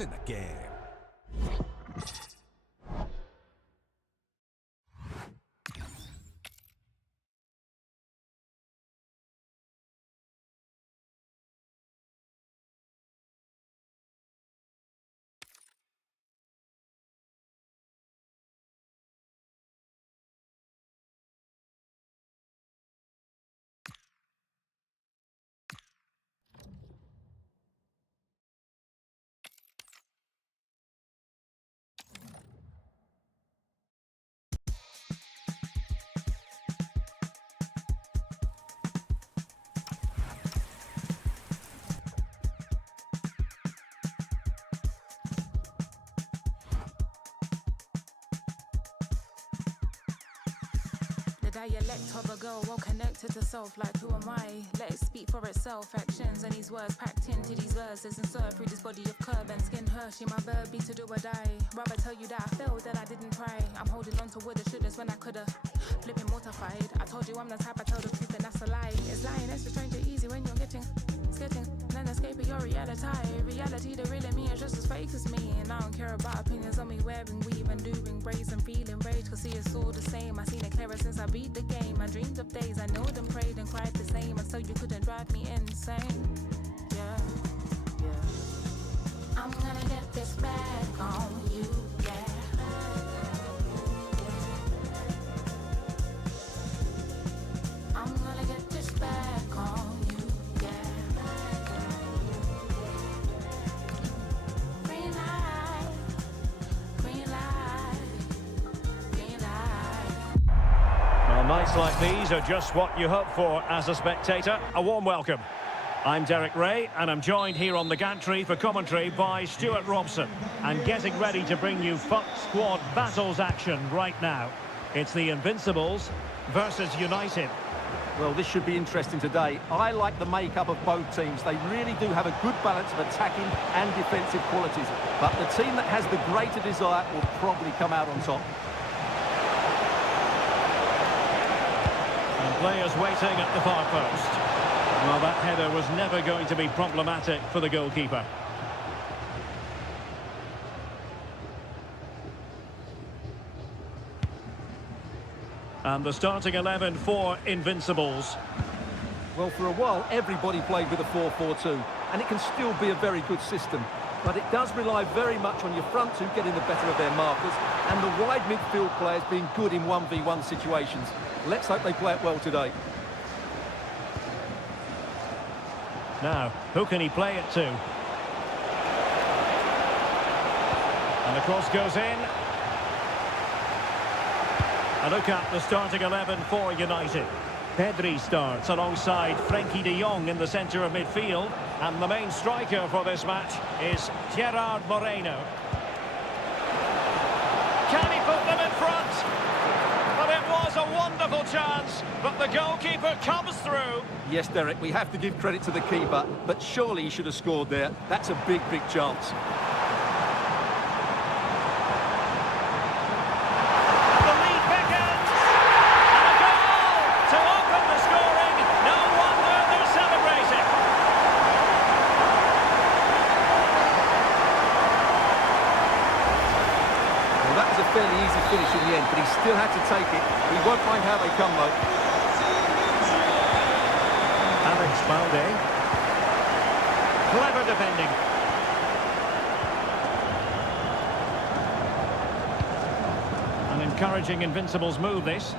What's in the game? The dialect of a girl well connected to self, like who am I? Let it speak for itself. Actions and these words packed into these verses and served through this body of curb and skin. Hershey, my verb be to do or die. Rather tell you that I failed, that I didn't try. I'm holding on to woulda, shouldas when I coulda. Flipping mortified. I told you I'm the type I tell the truth and that's a lie. It's lying, it's strange and easy when you're getting then escaping your reality. Reality, the real me is just as fake as me. And I don't care about opinions on me wearing weave and doing braids and feeling rage. Cause see, it's all the same. I seen it clearer since I beat the game. I dreamed of days, I know them, prayed and cried the same. And so you couldn't drive me insane. Yeah. I'm gonna get this back on you, yeah. I'm gonna get this back on you. Nights like these are just what you hope for as a spectator. A warm welcome. I'm Derek Ray, and I'm joined here on the gantry for commentary by Stuart Robson. And getting ready to bring you FUT Squad Battles action right now. It's the Invincibles versus United. Well, this should be interesting today. I like the makeup of both teams. They really do have a good balance of attacking and defensive qualities. But the team that has the greater desire will probably come out on top. Players waiting at the far post. Well, that header was never going to be problematic for the goalkeeper. And the starting 11 for Invincibles. Well, for a while, everybody played with a 4-4-2, and it can still be a very good system. But it does rely very much on your front two getting the better of their markers, and the wide midfield players being good in 1v1 situations. Let's hope they play it well today. Now, who can he play it to? And the cross goes in. And look at the starting 11 for United. Pedri starts alongside Frenkie de Jong in the centre of midfield. And the main striker for this match is Gerard Moreno. Can he put them in front? It was a wonderful chance, but the goalkeeper comes through. Yes, Derek, we have to give credit to the keeper, but surely he should have scored there. That's a big, big chance. The lead beckons, and a goal to open the scoring. No wonder they're celebrating. Well, that was a fairly easy finish in the end, but he still had to take it. He won't mind how they come, though. Alex Balde. Clever defending. An encouraging Invincibles move, this.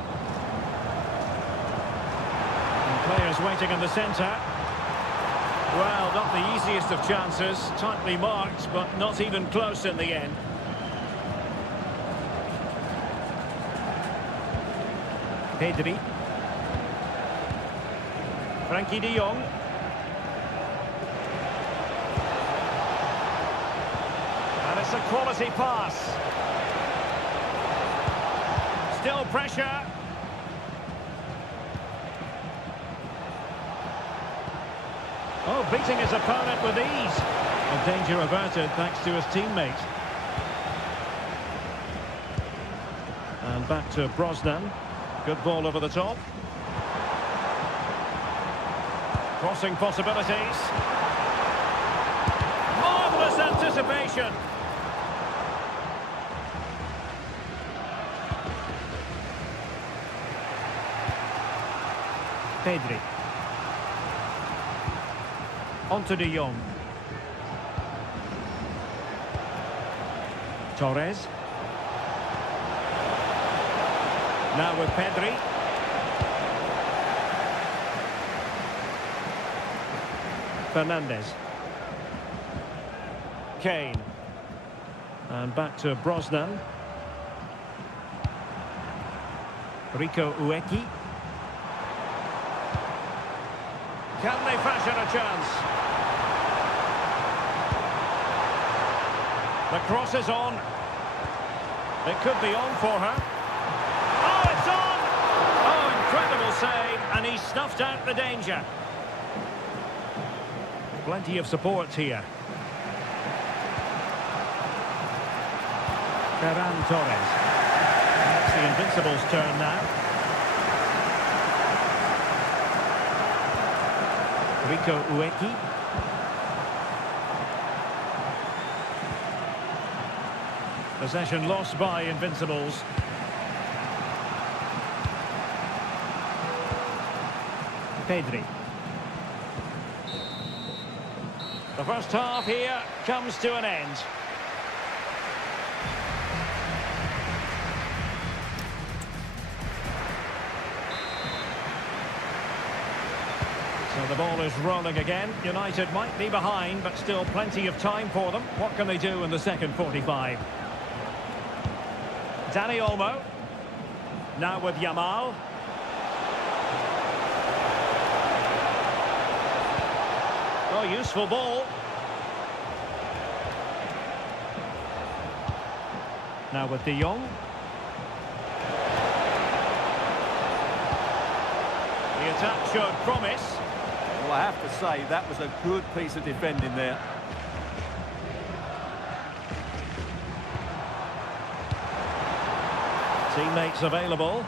And players waiting in the centre. Well, not the easiest of chances. Tightly marked, but not even close in the end. Pedri. Frenkie de Jong. And it's a quality pass. Still pressure. Oh, beating his opponent with ease. A danger averted thanks to his teammate. And back to Brosnan. Good ball over the top. Crossing possibilities. Marvellous anticipation. anticipation. Pedri. On to De Jong. Torres. Now with Pedri. Fernandes. Kane. And back to Brosnan. Rico Ueki. Can they fashion a chance? The cross is on. It could be on for her. Oh, it's on! Oh, incredible save, and he snuffed out the danger. Plenty of support here. Ferran Torres. It's the Invincibles' turn now. Rico Ueki. Possession lost by Invincibles. Pedri. The first half here comes to an end. So the ball is rolling again. United might be behind, but still plenty of time for them. What can they do in the second 45? Dani Olmo. Now with Yamal. Oh, useful ball. Now with De Jong. The attack showed promise. Well, I have to say, that was a good piece of defending there. Teammates available.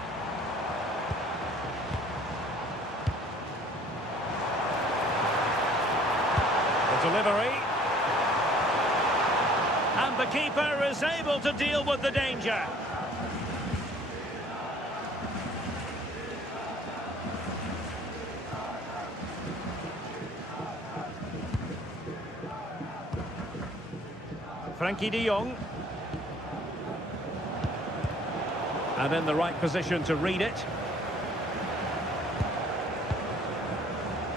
The delivery. And the keeper is able to deal with the danger. Frankie de Jong. And in the right position to read it.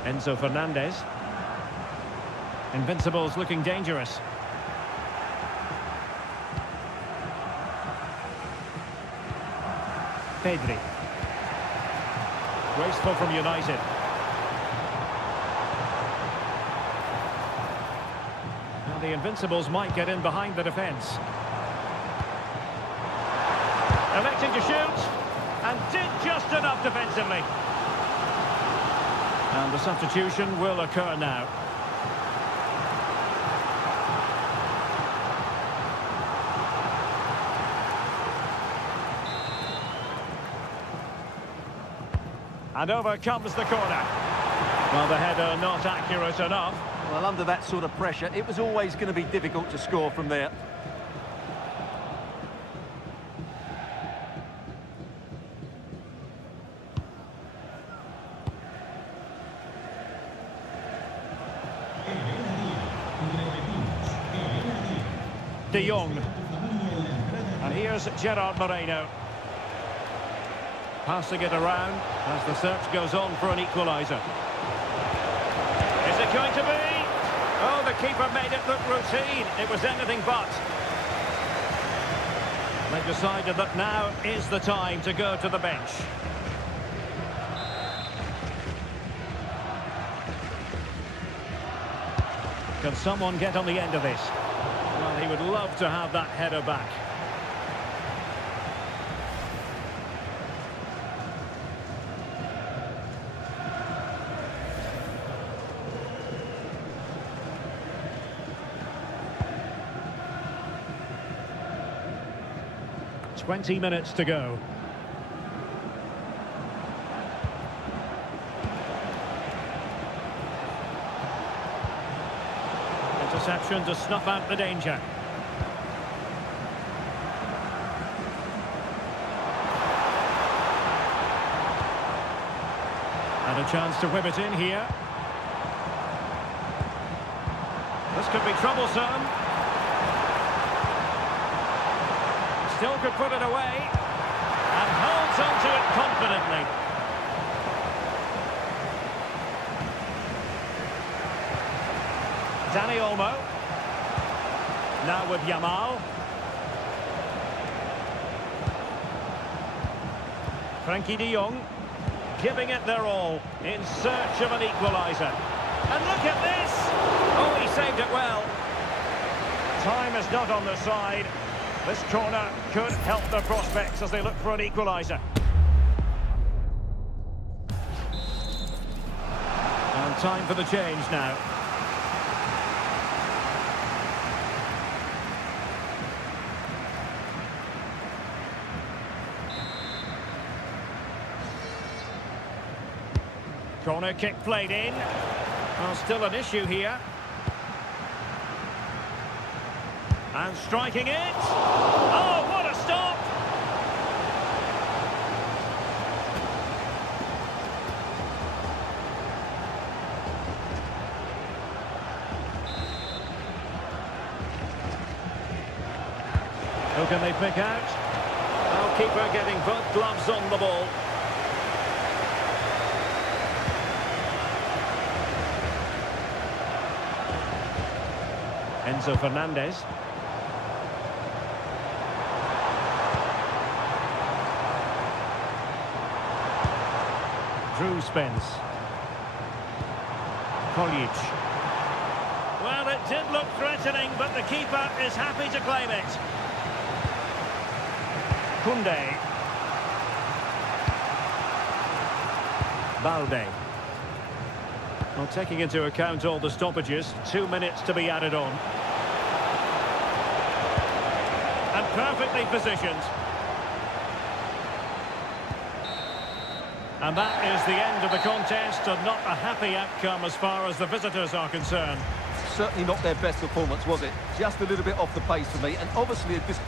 Enzo Fernandez. Invincibles looking dangerous. Pedri. Graceful from United. Now the Invincibles might get in behind the defence. Electing to shoot, and did just enough defensively. And the substitution will occur now. And over comes the corner. Well, the header not accurate enough. Well, under that sort of pressure, it was always going to be difficult to score from there. De Jong. And here's Gerard Moreno. Passing it around as the search goes on for an equaliser. Is it going to be? Oh, the keeper made it look routine. It was anything but. They decided that now is the time to go to the bench. Can someone get on the end of this? Well, he would love to have that header back. Twenty minutes to go. Interception to snuff out the danger. And a chance to whip it in here. This could be troublesome. Still could put it away. And holds onto it confidently. Dani Olmo. Now with Yamal. Frankie de Jong. Giving it their all in search of an equaliser. And look at this! Oh, he saved it well. Time is not on their side. This corner could help their prospects as they look for an equaliser. And time for the change now. Corner kick played in. Well, still an issue here. And striking it. Oh, what a stop! Who can they pick out? Oh, keeper getting both gloves on the ball. Enzo Fernandez. Drew Spence. Koljic. Well, it did look threatening, but the keeper is happy to claim it. Koundé. Balde. Well, taking into account all the stoppages, 2 minutes to be added on. And perfectly positioned. And that is the end of the contest, and not a happy outcome as far as the visitors are concerned. Certainly not their best performance, was it? Just a little bit off the pace for me, and obviously a dis...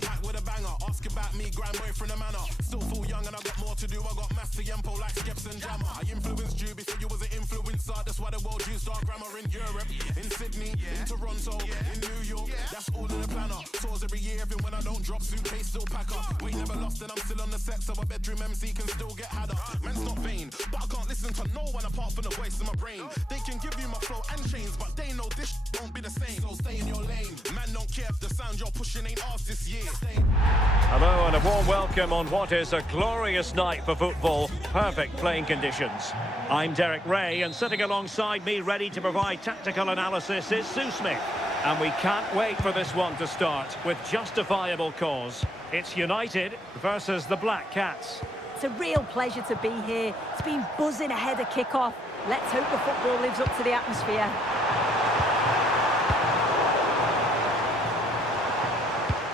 Back with a banger, ask about me, grind boy from the manor. Still full young and I got more to do. I got mass to Yempo like Skips and Jammer. I influenced you before you was an influencer. That's why the world used our grammar in Europe, in Sydney, in Toronto, in New York. That's all in the planner. Tours every year, even when I don't drop, suitcase still pack up. We never lost and I'm still on the set, so a bedroom MC can still get had up. Man's not vain, but I can't listen to no one apart from the voice in my brain. They can give you my flow and chains, but they know this won't be the same. So stay in your lane. Man don't care if the sound you're pushing ain't ours this year. Hello and a warm welcome on what is a glorious night for football. Perfect playing conditions. I'm Derek Ray, and sitting alongside me ready to provide tactical analysis is Sue Smith. And we can't wait for this one to start with justifiable cause. It's United versus the Black Cats. It's a real pleasure to be here. It's been buzzing ahead of kick-off. Let's hope the football lives up to the atmosphere.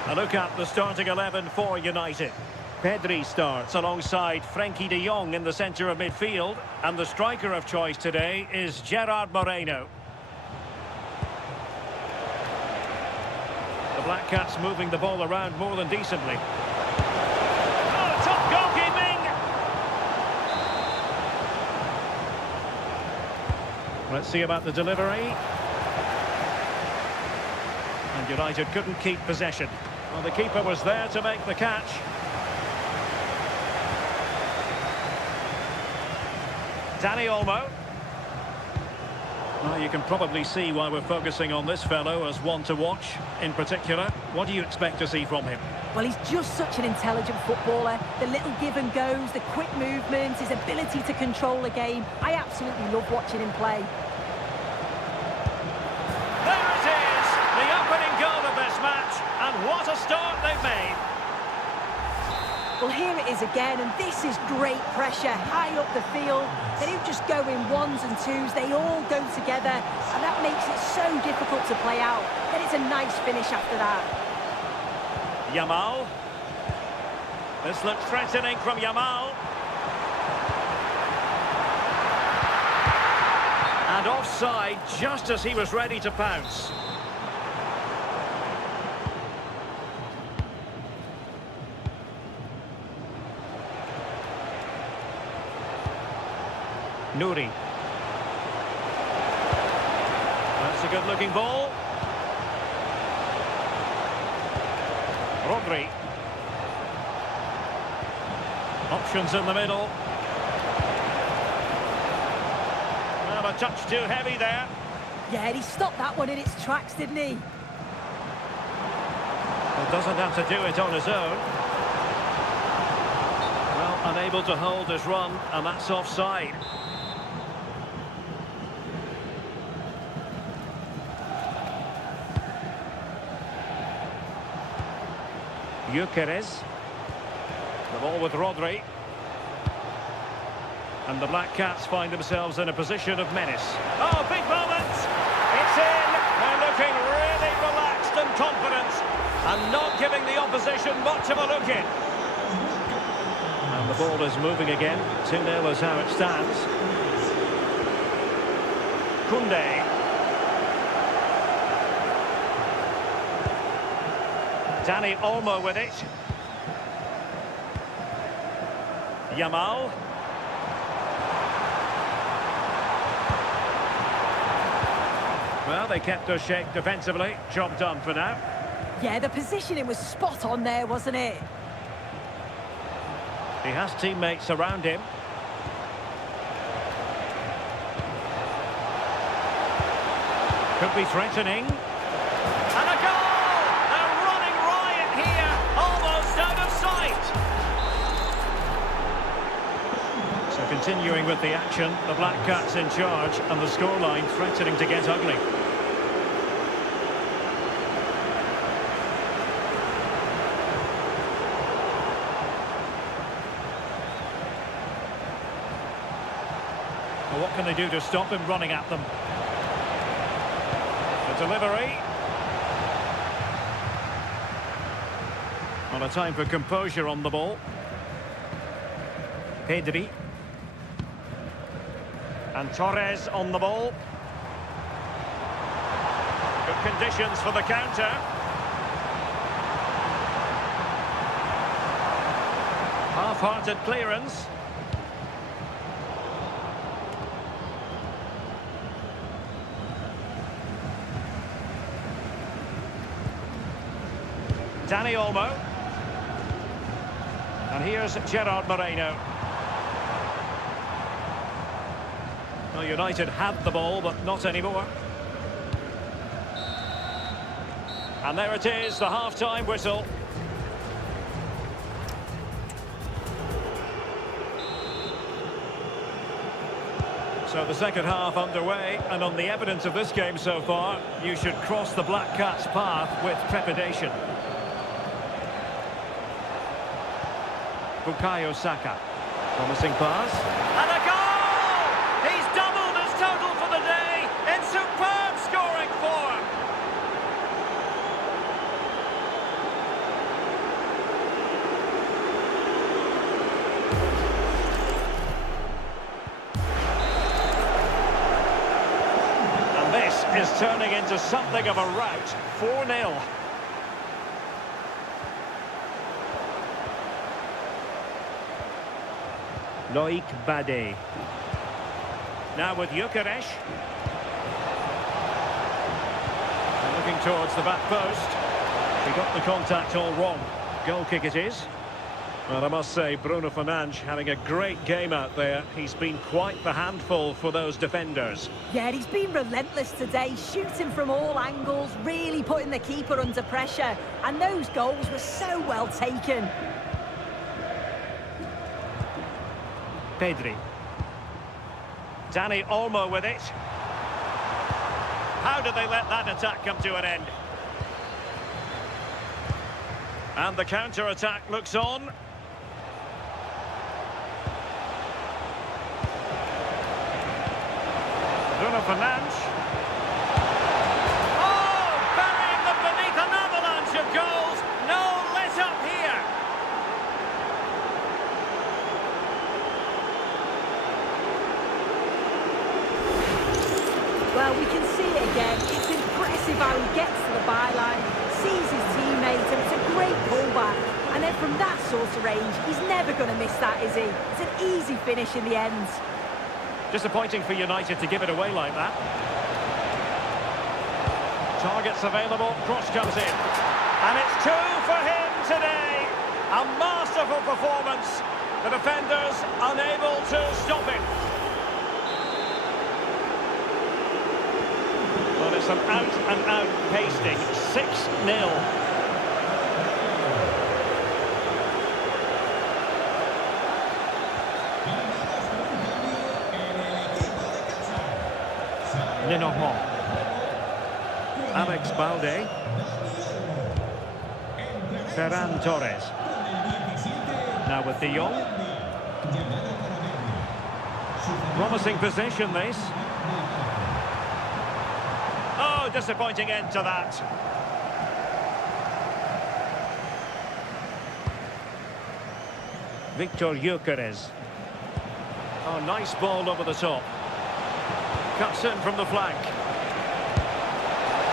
A look at the starting 11 for United. Pedri starts alongside Frankie de Jong in the centre of midfield. And the striker of choice today is Gerard Moreno. The Black Cats moving the ball around more than decently. Oh, top goalkeeping! Let's see about the delivery. And United couldn't keep possession. Well, the keeper was there to make the catch. Dani Olmo. Well, you can probably see why we're focusing on this fellow as one to watch. In particular, what do you expect to see from him? Well, he's just such an intelligent footballer. The little give and goes, the quick movements, his ability to control the game. I absolutely love watching him play. Well, here it is again, and this is great pressure, high up the field. They don't just go in ones and twos, they all go together, and that makes it so difficult to play out. Then it's a nice finish after that. Yamal. This looks threatening from Yamal. And offside just as he was ready to pounce. Nouri. That's a good-looking ball. Rodri. Options in the middle. Well, a touch too heavy there. Yeah, and he stopped that one in its tracks, didn't he? Well, doesn't have to do it on his own. Well, unable to hold his run, and that's offside. Gyökeres. The ball with Rodri. And the Black Cats find themselves in a position of menace. Oh, big moment! It's in! They're looking really relaxed and confident, and not giving the opposition much of a look in. And the ball is moving again. 2-0 is how it stands. Koundé. Dani Olmo with it. Yamal. Well, they kept their shape defensively. Job done for now. Yeah, the positioning was spot on there, wasn't it? He has teammates around him. Could be threatening. And a goal! They're running riot here, almost out of sight. So continuing with the action, the Black Cats in charge, and the scoreline threatening to get ugly. Well, what can they do to stop him running at them? The delivery. On a time for composure on the ball. Pedri. And Torres on the ball. Good conditions for the counter. Half-hearted clearance. Dani Olmo. And here's Gerard Moreno. Well, United had the ball, but not anymore. And there it is, the half-time whistle. So the second half underway, and on the evidence of this game so far, you should cross the Black Cats' path with trepidation. Bukayo Saka. Promising pass. And a goal! He's doubled his total for the day in superb scoring form. And this is turning into something of a rout. 4-0. Loic Bade. Now with Gyökeres. Looking towards the back post. He got the contact all wrong. Goal kick it is. Well, I must say, Bruno Fernandes having a great game out there. He's been quite the handful for those defenders. Yeah, he's been relentless today, shooting from all angles, really putting the keeper under pressure. And those goals were so well taken. Pedri. Dani Olmo with it. How did they let that attack come to an end? And the counter-attack looks on. Fernandes. Oh, burying them beneath an avalanche of goals. No let up here. Well, we can see it again. It's impressive how he gets to the byline, sees his teammates, and it's a great pullback. And then from that sort of range, he's never going to miss that, is he? It's an easy finish in the end. Disappointing for United to give it away like that. Targets available, cross comes in. And it's two for him today. A masterful performance. The defenders unable to stop it. Well, it's an out-and-out pasting. 6-0. Lenormand. Alex Balde. Ferran Torres. Now with De Jong. Promising position, this. Oh, disappointing end to that. Victor Gyökeres. Oh, nice ball over the top. Cuts in from the flank.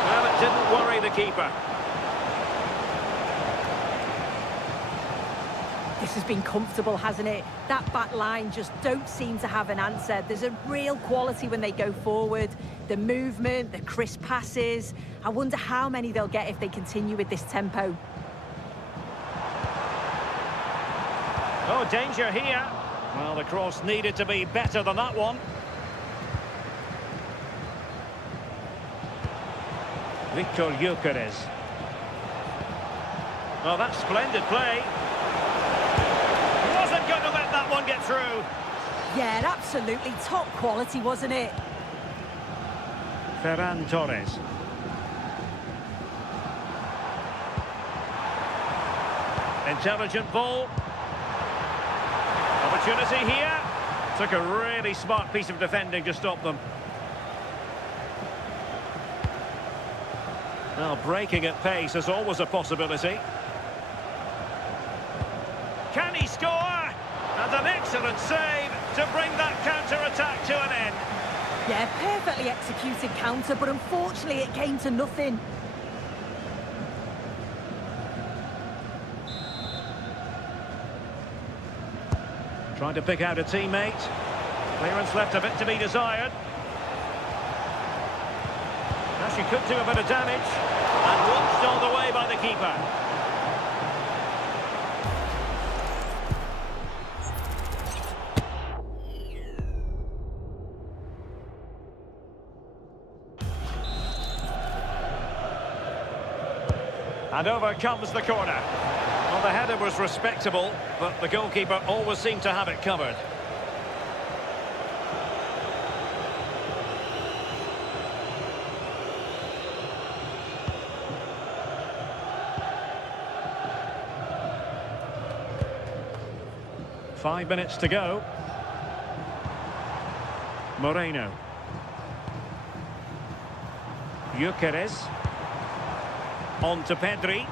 Well, it didn't worry the keeper. This has been comfortable, hasn't it? That back line just don't seem to have an answer. There's a real quality when they go forward. The movement, the crisp passes. I wonder how many they'll get if they continue with this tempo. Oh, danger here. Well, the cross needed to be better than that one. Victor Gyökeres. Oh, that's splendid play. Wasn't going to let that one get through. Yeah, absolutely top quality, wasn't it? Ferran Torres. Intelligent ball. Opportunity here. Took a really smart piece of defending to stop them. Now, breaking at pace is always a possibility. Can he score? And an excellent save to bring that counter-attack to an end. Yeah, perfectly executed counter, but unfortunately it came to nothing. Trying to pick out a teammate. Clearance left a bit to be desired. Now she could do a bit of damage. And watched all the way by the keeper. And over comes the corner. Well, the header was respectable, but the goalkeeper always seemed to have it covered. Five minutes to go. Moreno. Gyökeres. On to Pedri.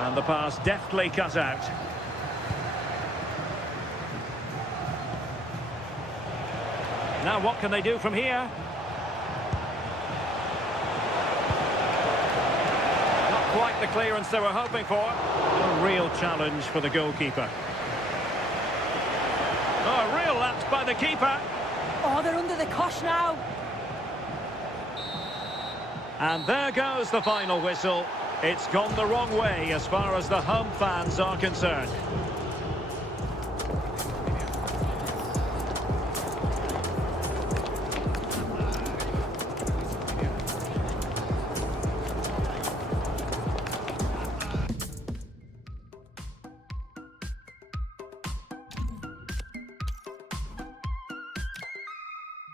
And the pass deftly cut out. Now what can they do from here? Not quite the clearance they were hoping for. A real challenge for the goalkeeper. Oh, a real lapse by the keeper. Oh, they're under the cosh now. And there goes the final whistle. It's gone the wrong way as far as the home fans are concerned.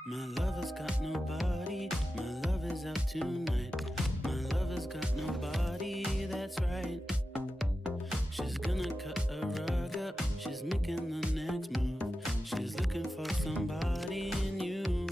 My lover's got nobody, my love is out tonight. My lover's got nobody, that's right. She's gonna cut a rug up, she's making the next move. She's looking for somebody new.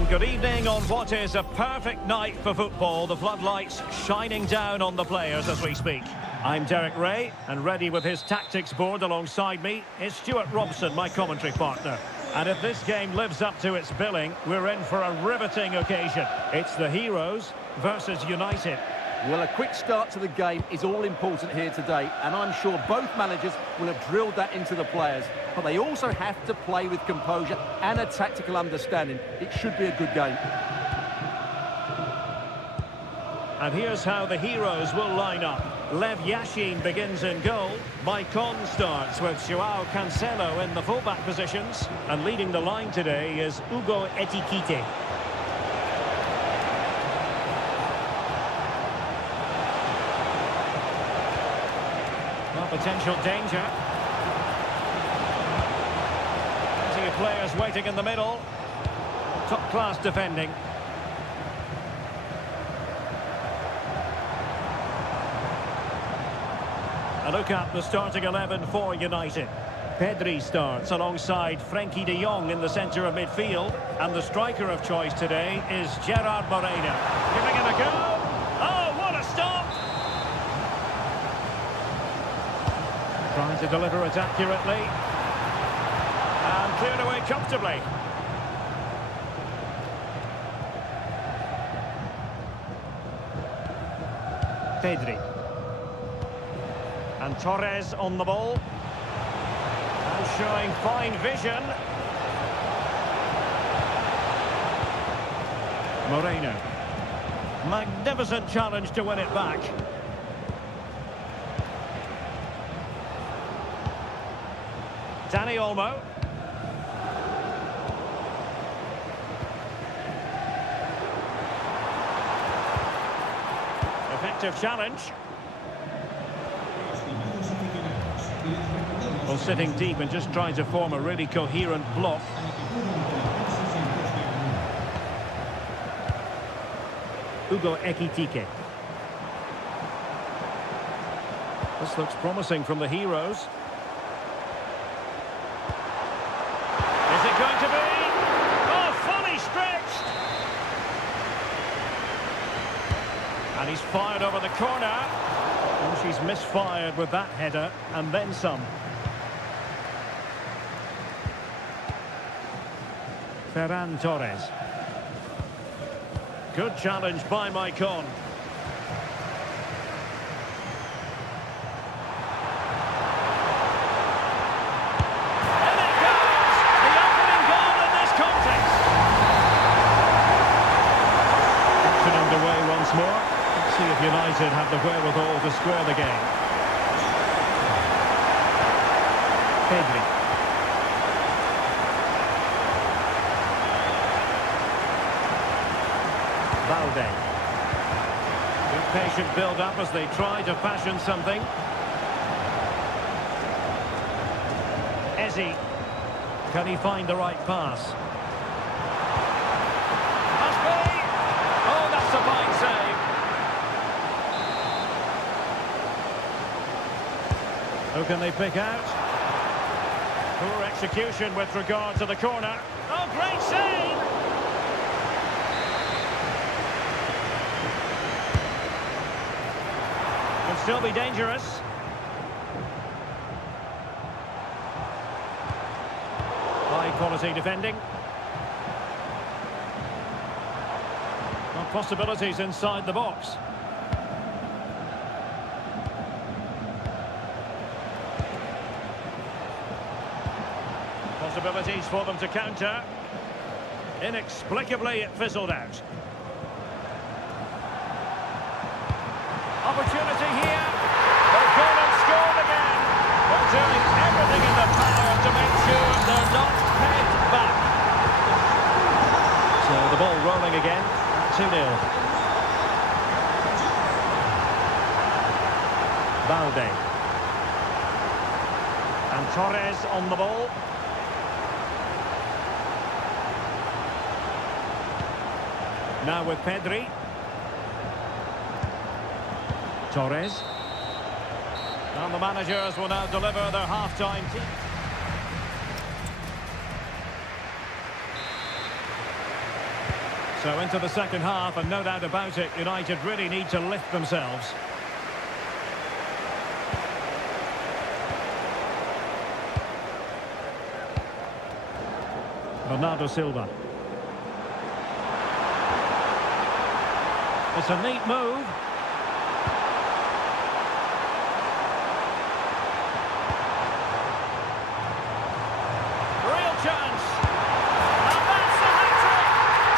And good evening on what is a perfect night for football. The floodlights shining down on the players as we speak. I'm Derek Ray, and ready with his tactics board alongside me is Stuart Robson, my commentary partner. And if this game lives up to its billing, we're in for a riveting occasion. It's the Heroes versus United. Well, a quick start to the game is all important here today, and I'm sure both managers will have drilled that into the players. But they also have to play with composure and a tactical understanding. It should be a good game. And here's how the Heroes will line up. Lev Yashin begins in goal. Maicon starts with Joao Cancelo in the fullback positions. And leading the line today is Ugo Ekitike. Potential danger. Plenty of players waiting in the middle. Top-class defending. A look at the starting 11 for United. Pedri starts alongside Frenkie de Jong in the centre of midfield. And the striker of choice today is Gerard Moreno. Giving it a go. Oh, what a stop! Trying to deliver it accurately. And cleared away comfortably. Pedri. And Torres on the ball. And showing fine vision. Moreno. Magnificent challenge to win it back. Dani Olmo. Effective challenge. Well, sitting deep and just trying to form a really coherent block. Ugo Ekitike. This looks promising from the Heroes. Is it going to be? Oh, fully stretched! And he's fired over the corner. And she's misfired with that header, and then some. Ferran Torres. Good challenge by Maicon. the wherewithal to square the game. Pedri. Valde. Good patient build-up as they try to fashion something. Eze. Can he find the right pass? Must be! Oh, that's a fine save. Who can they pick out? Poor execution with regard to the corner. Oh, great save! Can still be dangerous. High quality defending. Well, possibilities inside the box. Possibilities for them to counter. Inexplicably, it fizzled out. Opportunity here. They've gone and scored again. They're doing everything in their power to make sure they're not pegged back. So the ball rolling again. 2-0. Valde. And Torres on the ball. Now with Pedri. Torres. And the managers will now deliver their half-time team. So into the second half, and no doubt about it, United really need to lift themselves. Bernardo Silva. It's a neat move. Real chance. And that's the hat-trick.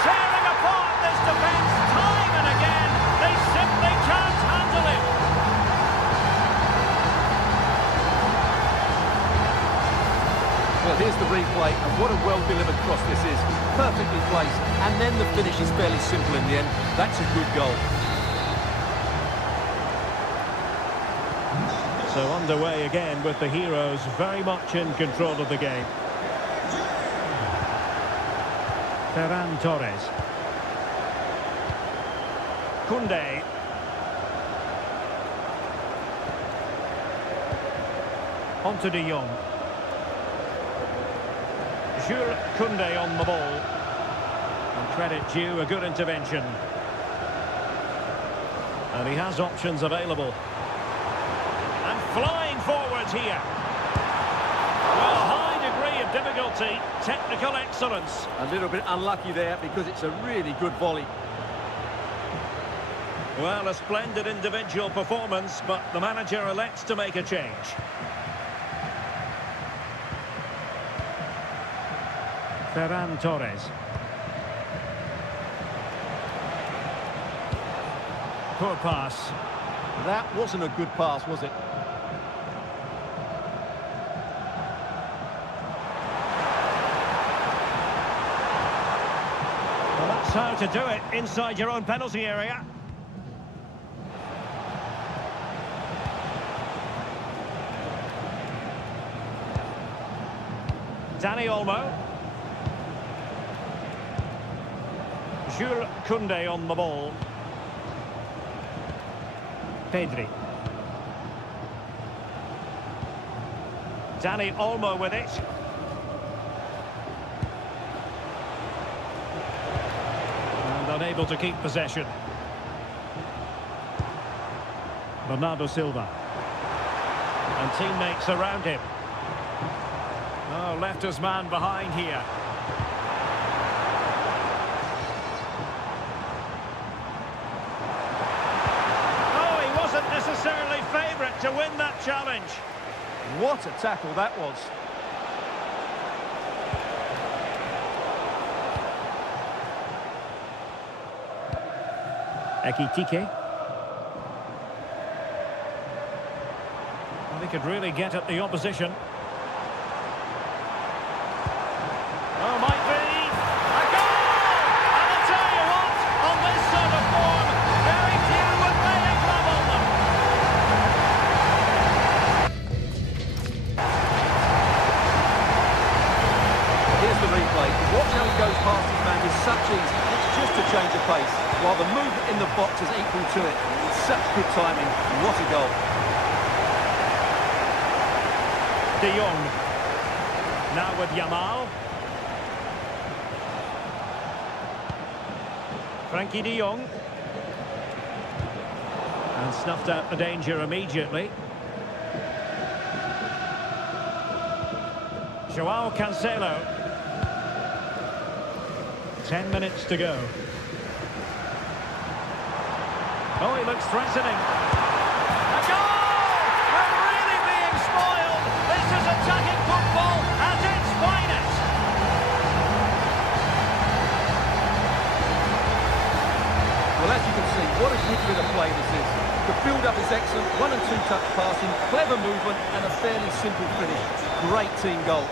Tearing apart this defence time and again. They simply can't handle it. Well, here's the replay, and what a well-delivered cross this is. Perfectly placed, and then the finish is fairly simple in the end. That's a good goal. So underway again with the heroes very much in control of the game. Ferran Torres. Koundé. On to De Jong. Jules Koundé on the ball. And credit due, a good intervention. And he has options available. And flying forwards here. Well, high degree of difficulty, technical excellence. A little bit unlucky there because it's a really good volley. Well, a splendid individual performance, but the manager elects to make a change. Ferran Torres. Poor pass. That wasn't a good pass, was it? Well, that's how to do it inside your own penalty area. Dani Olmo. Jules Koundé on the ball. Pedri. Dani Olmo with it. And unable to keep possession. Bernardo Silva. And teammates around him. Oh, left his man behind here. Necessarily favourite to win that challenge. What a tackle that was. Ekitike. could really get at the opposition. Oh, might be a goal! And I'll tell you what, on this sort of form, very few would lay a glove on them. Here's the replay. Watch how he goes past his man with such ease. It's just a change of pace, while the movement in the box is equal to it. Such good timing. What a goal. De Jong. Now with Yamal. Frankie de Jong. And snuffed out the danger immediately. Joao Cancelo. 10 minutes to go. Oh, he looks threatening. A goal! We're really being spoiled. This is attacking football at its finest. Well, as you can see, what a good bit of play this is. The build-up is excellent, 1- and 2-touch passing, clever movement, and a fairly simple finish. Great team goal.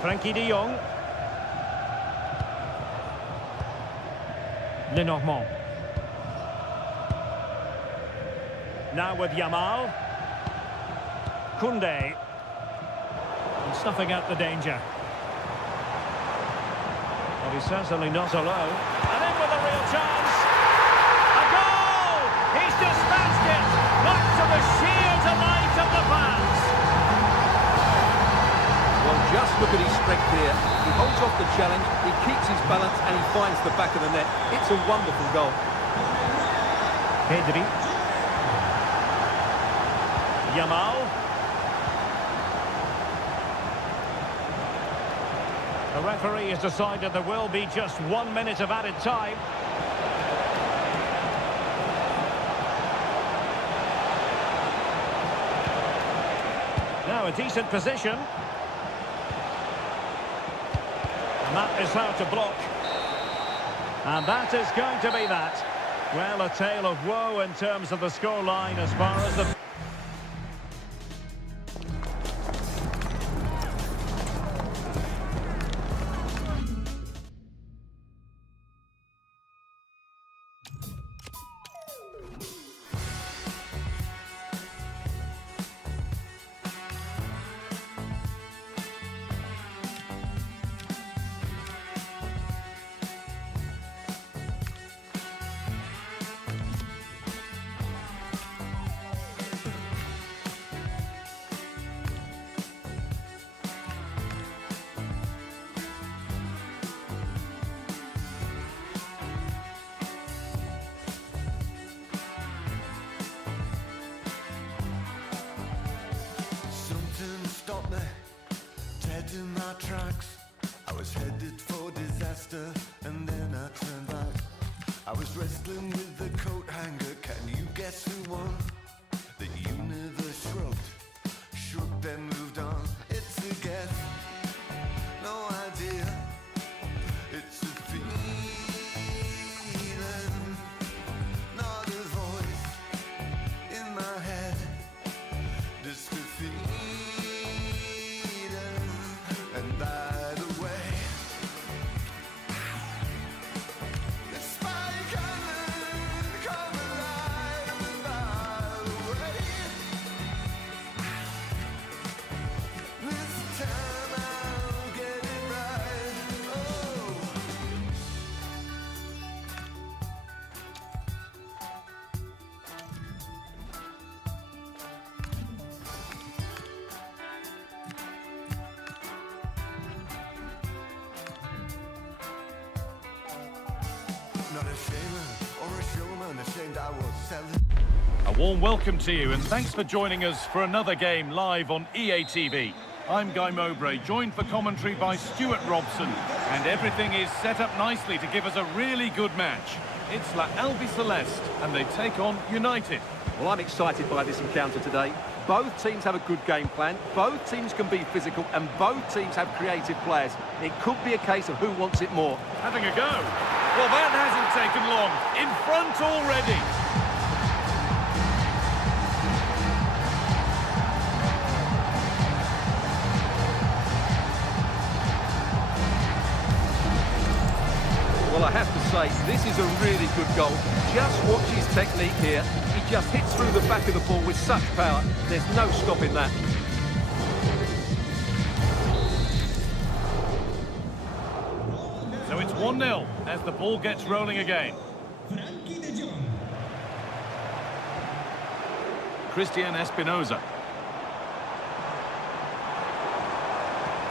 Frankie de Jong. Lenormand. Now with Yamal. Koundé. And snuffing out the danger. Well, he's certainly not alone. And in with a real chance. A goal! He's dispatched it, much to the sheer delight of the fans. Well, just look at his strength here. He holds off the challenge, he keeps his balance, and he finds the back of the net. It's a wonderful goal. Pedri. Yamal. The referee has decided there will be just 1 minute of added time. Now a decent position. And that is how to block. And that is going to be that. Well, a tale of woe in terms of the scoreline as far as the... Stop me, dead in my tracks. I was headed for disaster, and then I turned back. I was wrestling with the coat hanger. Can you guess who won? The universe shrugged, then moved on. It's a guess, no idea. It's a feeling, not a voice in my head. Just a feeling. And by the way, it's my color, come alive. And by the way, this time I'll get it right. Oh. Not a shaman or a showman, ashamed I was selling. A warm welcome to you and thanks for joining us for another game live on EA TV. I'm Guy Mowbray, joined for commentary by Stuart Robson, and everything is set up nicely to give us a really good match. It's La Albiceleste and they take on United. Well, I'm excited by this encounter today. Both teams have a good game plan, both teams can be physical, and both teams have creative players. It could be a case of who wants it more. Having a go. Well, that hasn't taken long. In front already. Well, I have to say, this is a really good goal. Just watch his technique here. He just hits through the back of the ball with such power. There's no stopping that. So it's 1-0 as the ball gets rolling again. Christian Espinoza.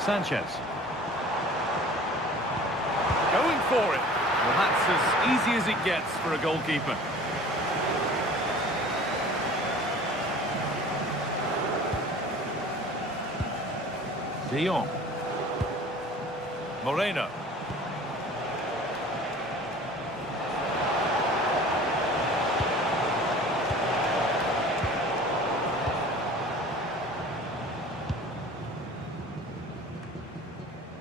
Sanchez. Going for it. Well, that's as easy as it gets for a goalkeeper. De Jong. Moreno.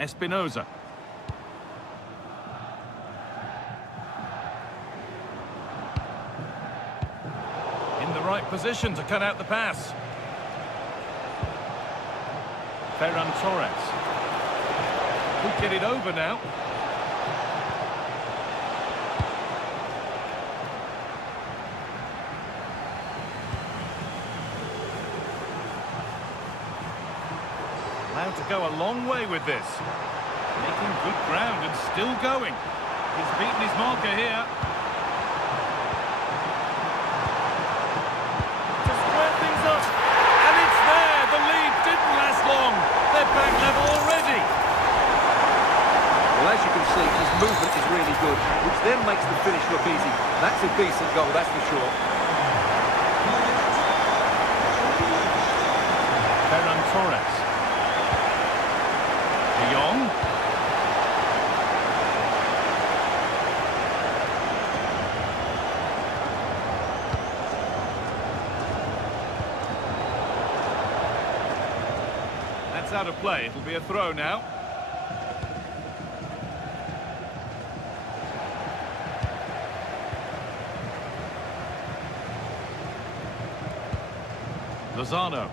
Espinoza. In the right position to cut out the pass. Ferran Torres. Could get it over now. Allowed to go a long way with this. Making good ground and still going. He's beaten his marker here. To square things up. And it's there. The lead didn't last long. They're back level already. Well, as you can see, his movement is really good, which then makes the finish look easy. That's a decent goal, that's for sure. Ferran Torres. De Jong. That's out of play. It'll be a throw now. Lozano.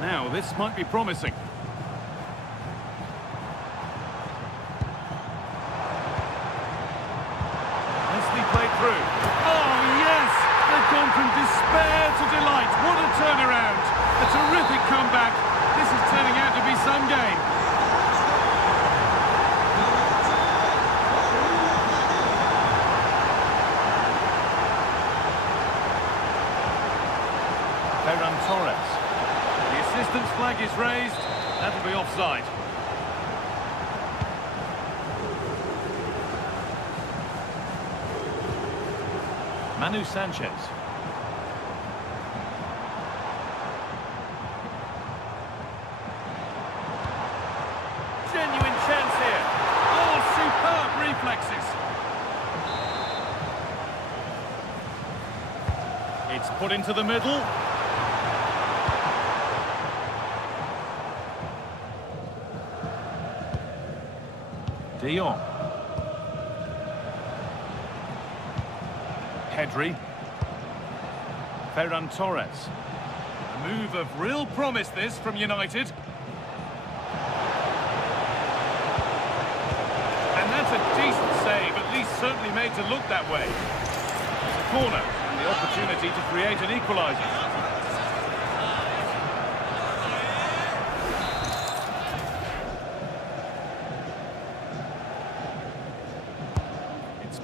Now, this might be promising. Nicely played through. Oh, yes! They've gone from despair to delight. What a turnaround. A terrific comeback. This is turning out to be some game. Ferran Torres. The assistant's flag is raised. That'll be offside. Manu Sanchez. Genuine chance here. Oh, superb reflexes. It's put into the middle. De Jong. Pedri. Ferran Torres. A move of real promise this from United. And that's a decent save, at least certainly made to look that way. It's a corner and the opportunity to create an equaliser.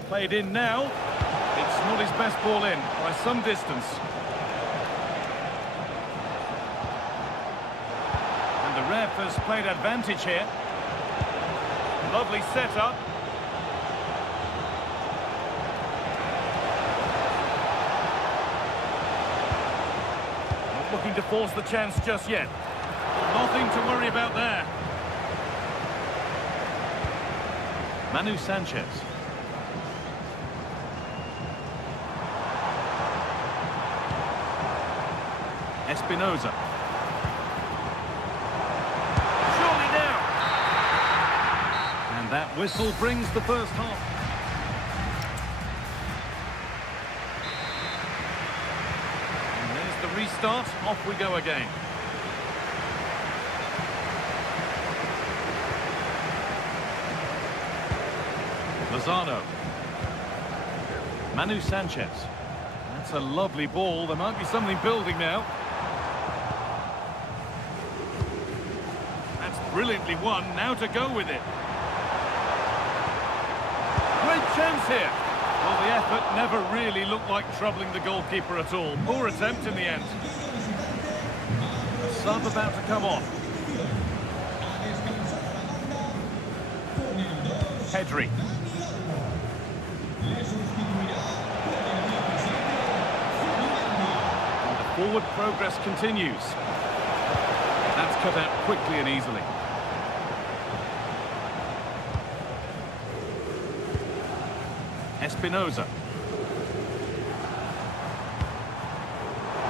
Played in now. It's not his best ball in by some distance. And the ref has played advantage here. Lovely setup. Not looking to force the chance just yet. Nothing to worry about there. Manu Sanchez. Espinoza. Surely now. And that whistle brings the first half. And there's the restart. Off we go again. Lozano. Manu Sanchez. That's a lovely ball. There might be something building now. That's brilliantly won. Now to go with it. Great chance here. Well, the effort never really looked like troubling the goalkeeper at all. Poor attempt in the end. A sub about to come on. Pedri. And the forward progress continues. That's cut out quickly and easily. Espinoza.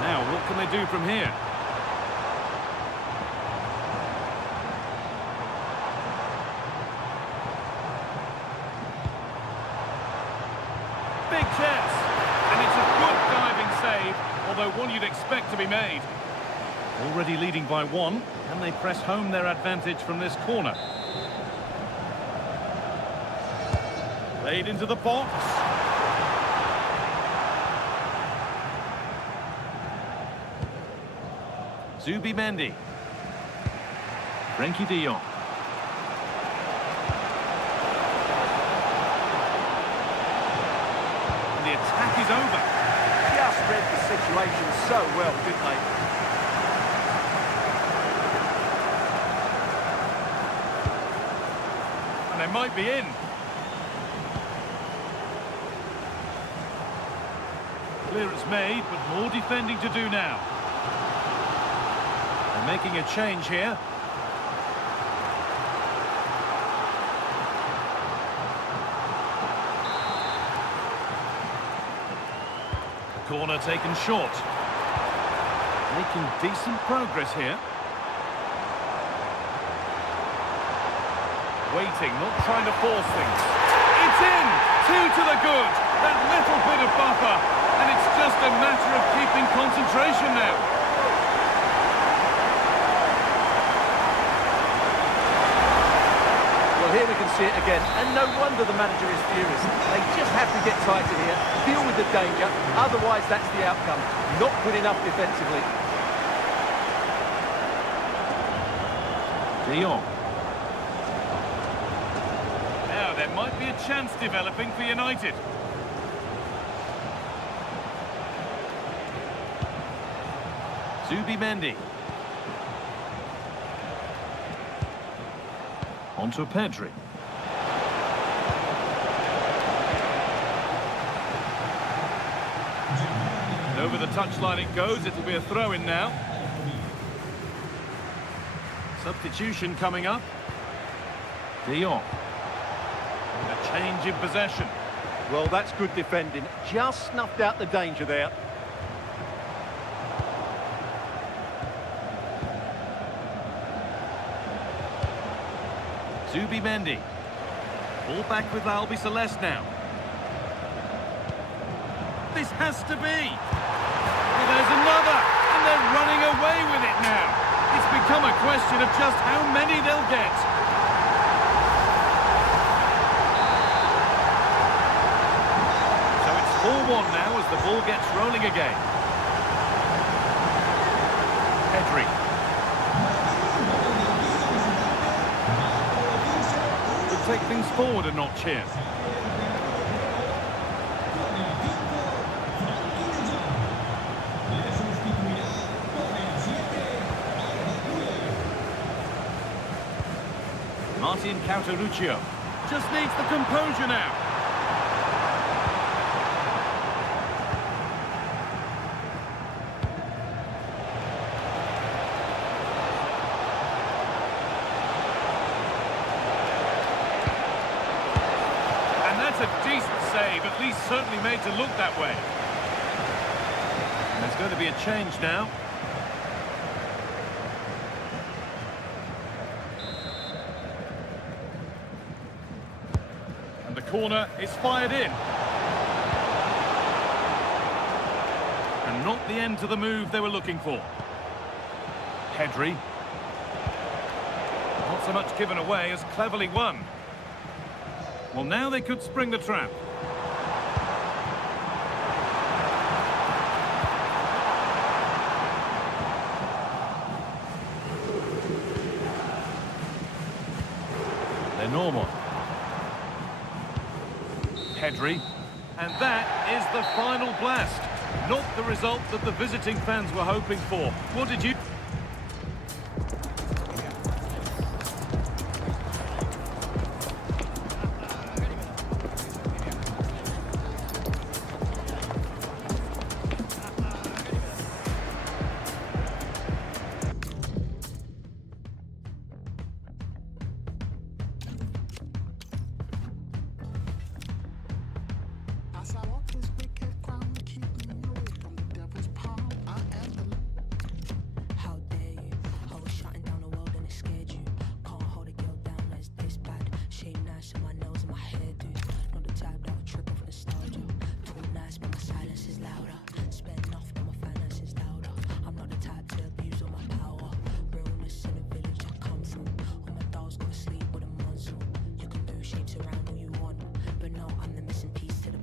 Now, what can they do from here? Big chance. And it's a good diving save, although one you'd expect to be made. Already leading by one. Can they press home their advantage from this corner? Played into the box. Zubimendi. Frenkie de Jong. And the attack is over. Just read the situation so well, didn't they? And they might be in. Clearance made, but more defending to do now. They're making a change here. The corner taken short. Making decent progress here. Waiting, not trying to force things. It's in! Two to the good! That little bit of buffer. And it's just a matter of keeping concentration now. Well, here we can see it again, and no wonder the manager is furious. They just have to get tighter here, deal with the danger, otherwise that's the outcome. Not good enough defensively. De Jong. Now, there might be a chance developing for United. Zubimendi. Onto Pedri. And over the touchline it goes. It'll be a throw-in now. Substitution coming up. De Jong. And a change in possession. Well, that's good defending. Just snuffed out the danger there. Zubimendi. Ball back with Albi Celeste now. This has to be. Well, there's another. And they're running away with it now. It's become a question of just how many they'll get. So it's 4-1 now as the ball gets rolling again. Pedri. Take things forward a notch here. Martin Cauteruccio just needs the composure now. A decent save, at least certainly made to look that way. And there's going to be a change now. And the corner is fired in. And not the end to the move they were looking for. Pedri. Not so much given away as cleverly won. Well, now they could spring the trap. They're normal. Pedri. And that is the final blast. Not the result that the visiting fans were hoping for. What did you... As I walk this wicked ground, keep me away from the devil's palm. I am the... How dare you? I was shutting down the world and it scared you. Can't hold a girl down as this bad. Shame nice on my nose and my hairdo. Not the type that would trip off nostalgia. Too nice but my silence is louder. Spend enough but my finances louder. I'm not the type to abuse all my power. Realness in the village I come from. All my dolls go to sleep with a monsoon. You can do shapes around all you want, but no, I'm the missing piece to the...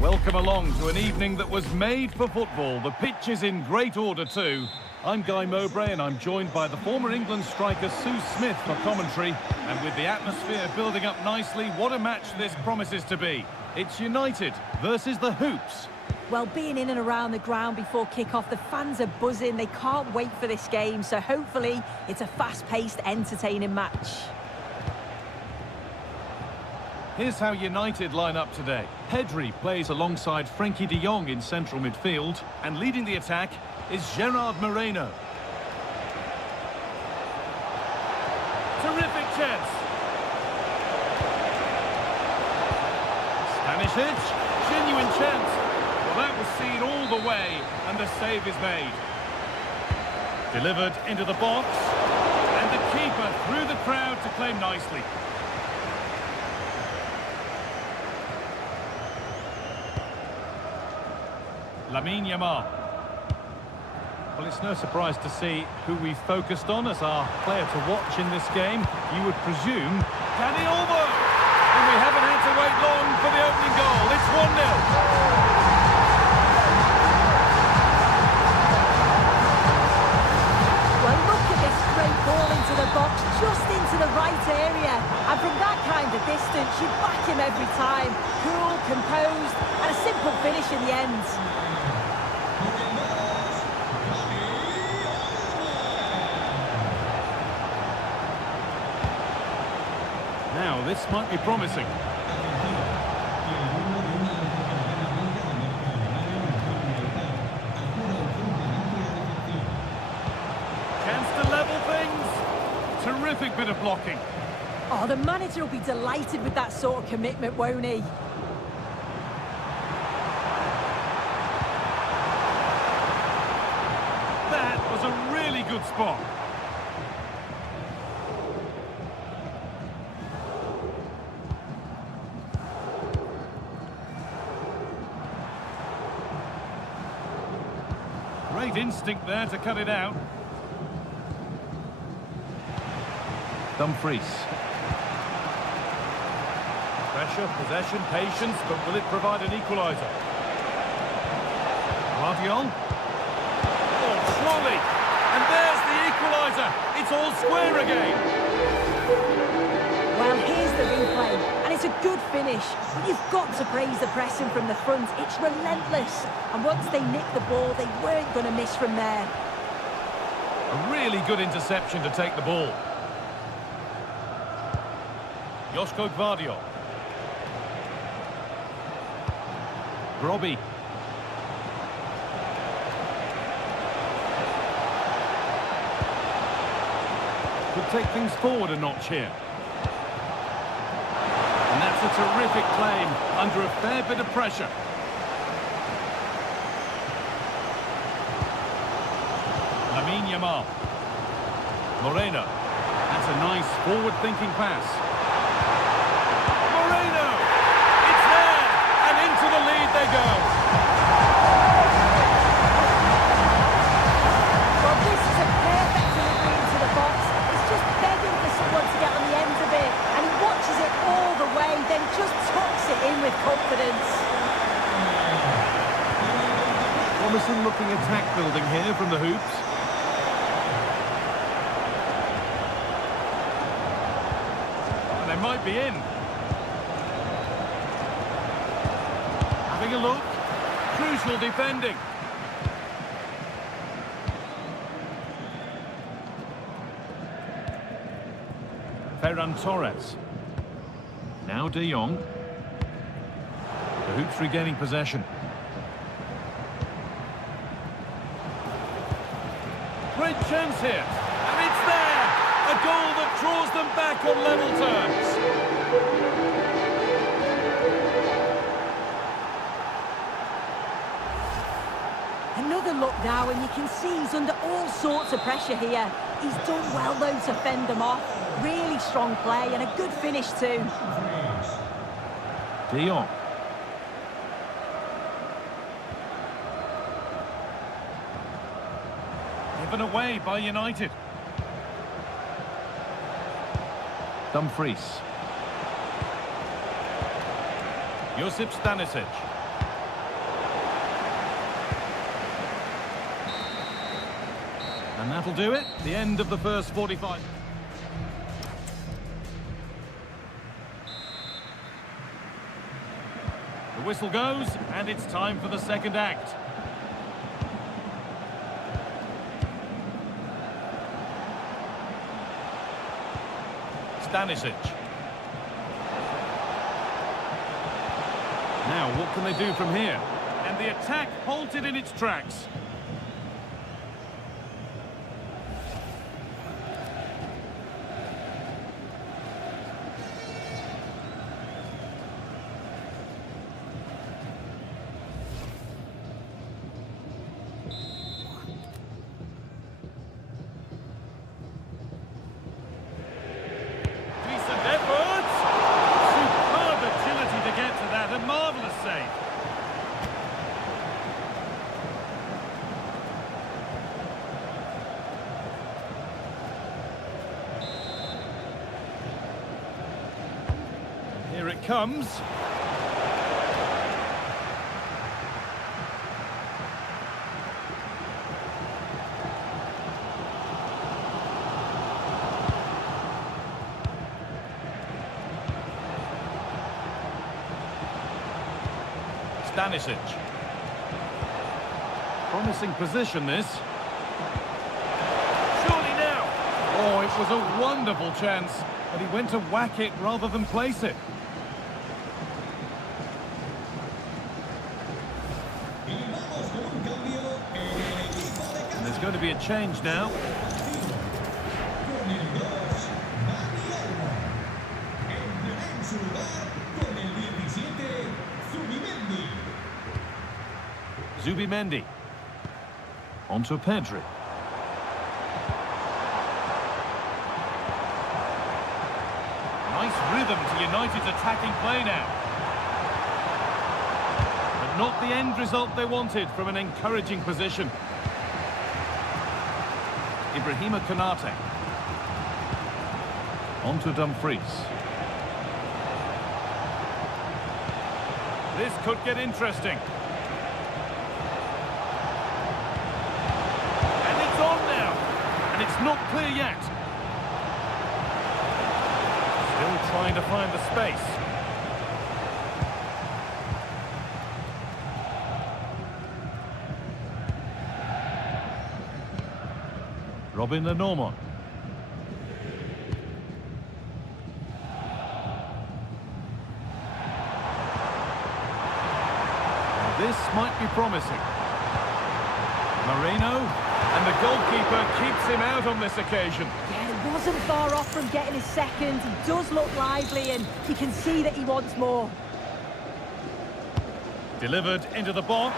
Welcome along to an evening that was made for football. The pitch is in great order too. I'm Guy Mowbray and I'm joined by the former England striker Sue Smith for commentary. And with the atmosphere building up nicely, what a match this promises to be. It's United versus the Hoops. Well, being in and around the ground before kick-off, the fans are buzzing. They can't wait for this game, so hopefully it's a fast-paced, entertaining match. Here's how United line up today. Pedri plays alongside Frankie de Jong in central midfield, and leading the attack is Gerard Moreno. Terrific chance. Stanisic, genuine chance. Well, that was seen all the way, and the save is made. Delivered into the box, and the keeper through the crowd to claim nicely. Lamine Yamal. Well, it's no surprise to see who we focused on as our player to watch in this game. You would presume Dani Olmo. And we haven't had to wait long for the opening goal. It's 1-0. Well, look at this straight ball into the box, just into the right area. And from that kind of distance, you back him every time. Cool, composed, and a simple finish in the end. Now, this might be promising. Chance to level things. Terrific bit of blocking. Oh, the manager will be delighted with that sort of commitment, won't he? That was a really good spot. Great instinct there to cut it out. Dumfries. Pressure, possession, patience, but will it provide an equaliser? Guardiola. Oh, surely! And there's the equaliser! It's all square again! Well, here's the replay, and it's a good finish. But you've got to praise the pressing from the front. It's relentless. And once they nicked the ball, they weren't going to miss from there. A really good interception to take the ball. Joško Gvardiol. Robbie. Could take things forward a notch here. And that's a terrific claim under a fair bit of pressure. Lamine Yamal. Moreno. That's a nice forward-thinking pass. Moreno! It's there! And into the lead they go. Well, this is a perfect delivery into the box. It's just begging for someone to get on the end of it. And he watches it all the way, then Promising looking attack building here from the hoops. And they might be in. Having a look. Crucial defending. Ferran Torres. Now De Jong. The hoops regaining possession. Great chance here. And it's there! A goal that draws them back on level terms. Another look now, and you can see he's under all sorts of pressure here. He's done well, though, to fend them off. Really strong play and a good finish, too. De Jong. Given away by United. Dumfries. Josip Stanisic. And that'll do it. The end of the first 45. The whistle goes, and it's time for the second act. Stanisic. Now, what can they do from here? And the attack halted in its tracks. Here it comes. Stanisic. Promising position, this. Surely now. Oh, it was a wonderful chance, but he went to whack it rather than place it. And there's going to be a change now. Zubimendi. Onto Pedri. Nice rhythm to United's attacking play now. But not the end result they wanted from an encouraging position. Ibrahima Konate. Onto Dumfries. This could get interesting. And it's not clear yet. Still trying to find the space. Robin Lenormand. This might be promising. Moreno. And the goalkeeper keeps him out on this occasion. Yeah, it wasn't far off from getting his second. He does look lively and you can see that he wants more. Delivered into the box.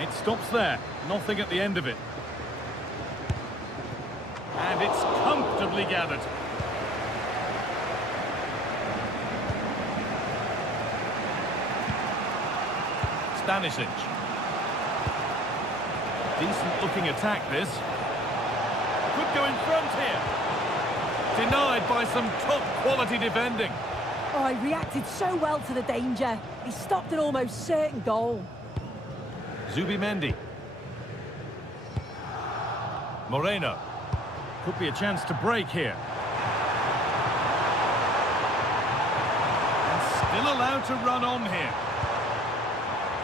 It stops there. Nothing at the end of it. And it's comfortably gathered. Stanisic. Decent looking attack, this. Could go in front here. Denied by some top quality defending. Oh, he reacted so well to the danger. He stopped an almost certain goal. Zubimendi. Moreno. Could be a chance to break here. And still allowed to run on here.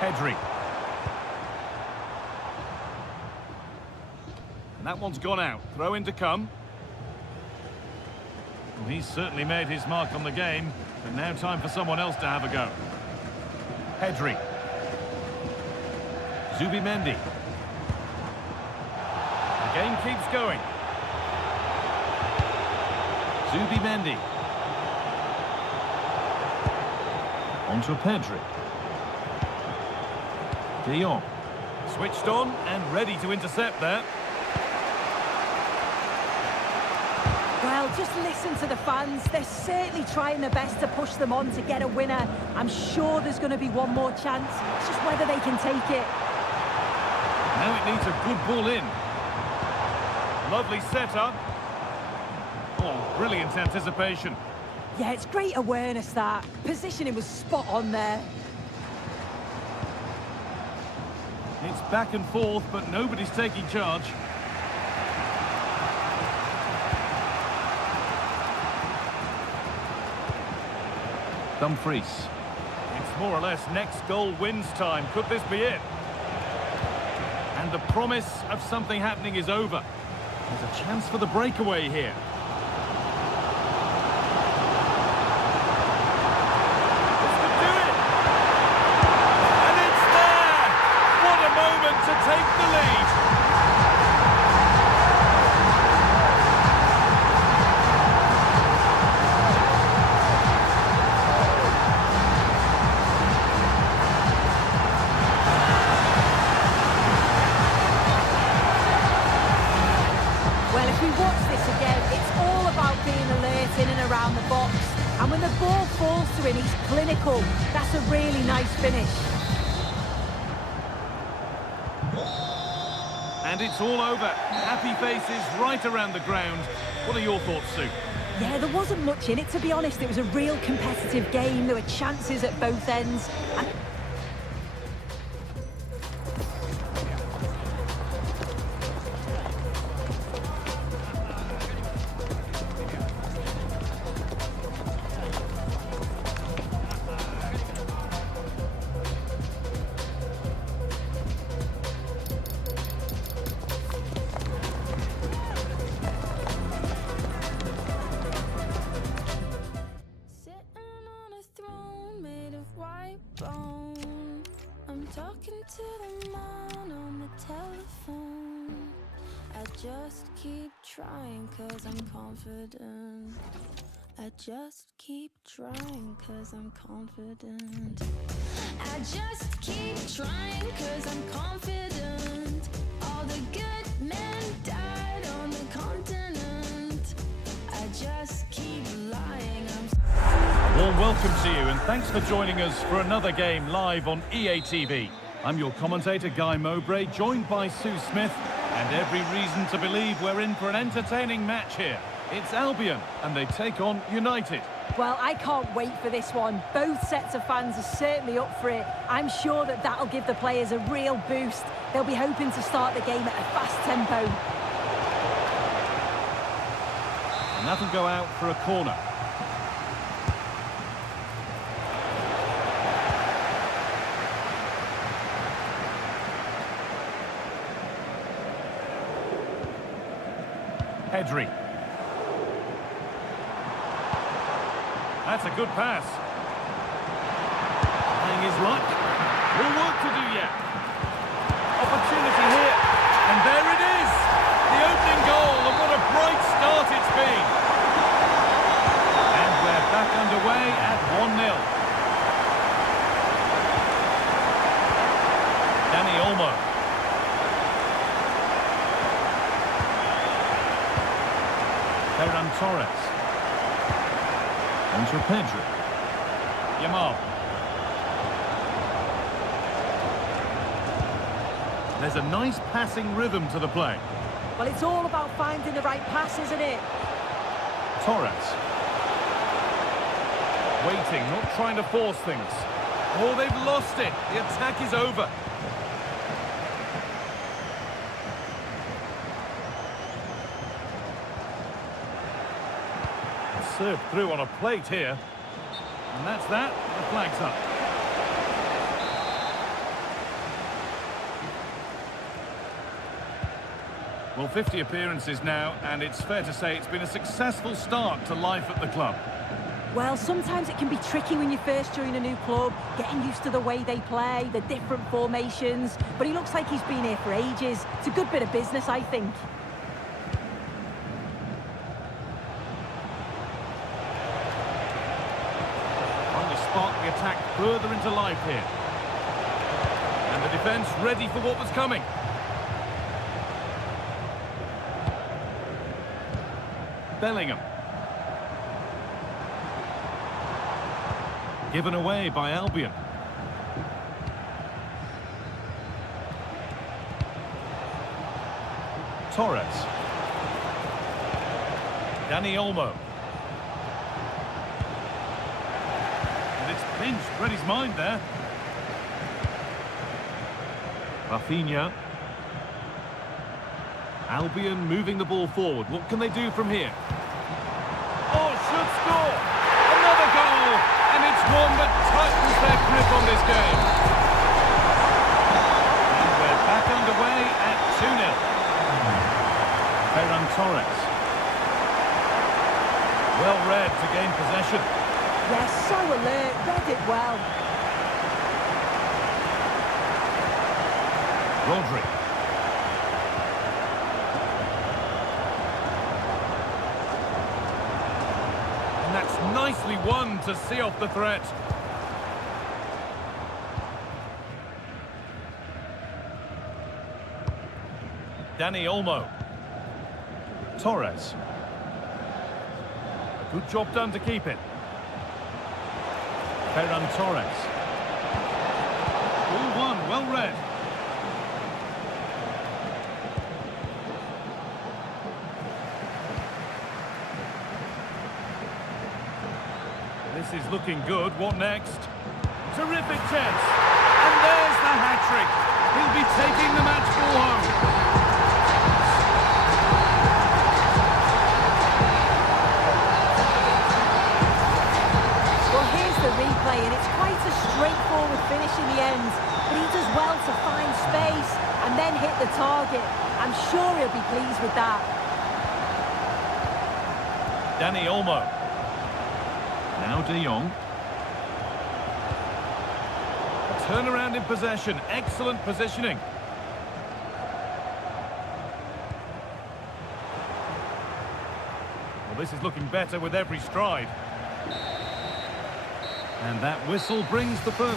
Pedri. And that one's gone out. Throw in to come. Well, he's certainly made his mark on the game, but now time for someone else to have a go. Pedri. Zubimendi. The game keeps going. Zubimendi. On to Pedri. De Jong. Switched on and ready to intercept there. Well, just listen to the fans. They're certainly trying their best to push them on to get a winner. I'm sure there's going to be one more chance. It's just whether they can take it. Now it needs a good ball in. Lovely setup. Oh, brilliant anticipation. Yeah, it's great awareness, that. Positioning was spot on there. It's back and forth, but nobody's taking charge. Dumfries. It's more or less next goal wins time. Could this be it? And the promise of something happening is over. There's a chance for the breakaway here. This could do it! And it's there! What a moment to take the lead! In and around the box, and when the ball falls to him, he's clinical. That's a really nice finish. And it's all over. Happy faces right around the ground. What are your thoughts, Sue? Yeah, there wasn't much in it, to be honest. It was a real competitive game. There were chances at both ends. And talking to the man on the telephone. I just keep trying 'cause I'm confident. I just keep trying 'cause I'm confident. I just keep trying 'cause I'm confident. All the good men died on the continent. I just keep lying. Warm welcome to you, and thanks for joining us for another game live on EA TV. I'm your commentator, Guy Mowbray, joined by Sue Smith, and every reason to believe we're in for an entertaining match here. It's Albion, and they take on United. Well, I can't wait for this one. Both sets of fans are certainly up for it. I'm sure that that'll give the players a real boost. They'll be hoping to start the game at a fast tempo. And that'll go out for a corner. Pedri. That's a good pass. Playing his luck. More work to do yet. Opportunity here. And there it is. The opening goal, and what a bright start it's been. And we're back underway at 1-0. Dani Olmo. Ferran Torres. On to Pedri. Yamal. There's a nice passing rhythm to the play. Well, it's all about finding the right pass, isn't it? Torres. Waiting, not trying to force things. Oh, they've lost it. The attack is over. Served through on a plate here. And that's that. The flag's up. Well, 50 appearances now, and it's fair to say it's been a successful start to life at the club. Well, sometimes it can be tricky when you first join a new club, getting used to the way they play, the different formations, but he looks like he's been here for ages. It's a good bit of business, I think. Trying to spark the attack further into life here. And the defence ready for what was coming. Bellingham. Given away by Albion. Torres. Dani Olmo. And it's pinched, read his mind there. Rafinha. Albion moving the ball forward. What can they do from here? Oh, should score! Another goal! And it's one that tightens their grip on this game. And we're back underway at 2-0. Ferran Torres. Well read to gain possession. Yes, so alert, read it well. Rodri. And that's nicely won to see off the threat. Dani Olmo. Torres. A good job done to keep it. Ferran Torres. Ball won, well read. This is looking good. What next? Terrific chance. And there's the hat-trick. He'll be taking the match ball home. Well, here's the replay, and it's quite a straightforward finish in the end. But he does well to find space and then hit the target. I'm sure he'll be pleased with that. Dani Olmo. Now De Jong. A turnaround in possession. Excellent positioning. Well, this is looking better with every stride. And that whistle brings the first.